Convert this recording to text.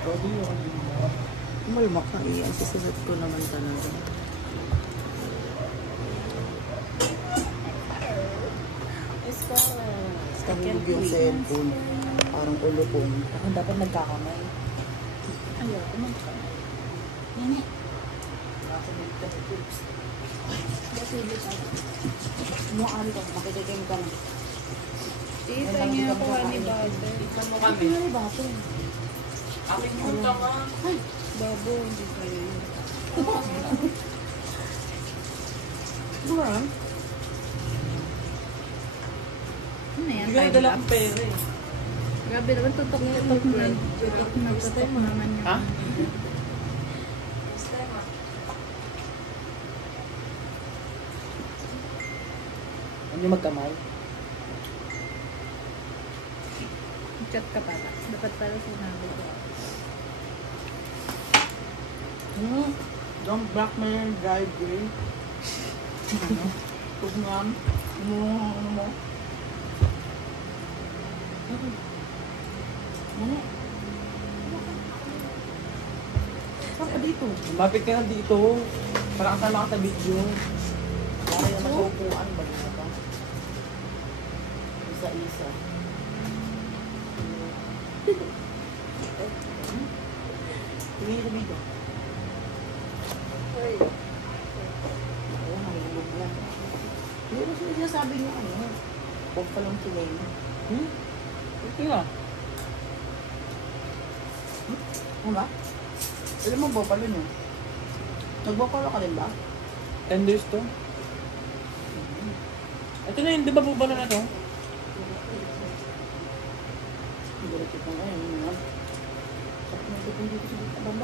Pwede yun. Malmak na iyan. Sisasat ko naman talaga. Kahulog yung cellphone. Parang ulo ko. Ako dapat nagkakamay. Ayaw ko magkamay. Nini. Mukhari ka. Makikigame ka na. Tita niya ako ni Butter. Ikan mo kami. Ano ba ito? Aking mo ka nga. Ay. Babo, hindi kayo yun. Buwan? Ano yan? Hindi ka dala ang pera eh. Grabe naman, tutok na tutok mo naman yun. Ha? Ano yung magkamay? Chat ka pala. Dapat pala sinabi ko. Don't block my driveway. Ano? Tugngan. Ano mo? Ano? Saan ka dito? Lumapit ka na dito. Para kasama ka sa video. Para yung magkukuan ba dito ka? Isa-isa. Tingin ka dito. Oo, nahihulog na. Hindi ko sinasabi niyo ano. Huwag pa lang tingin. Ito nga. Ano ba? Alam mo ba pala niyo? Nagbapalo ka din ba? 10 days to. Ito na yun, di ba bubala na to? Hindi ko kita ngayon. Sakit na ito dito sa dito.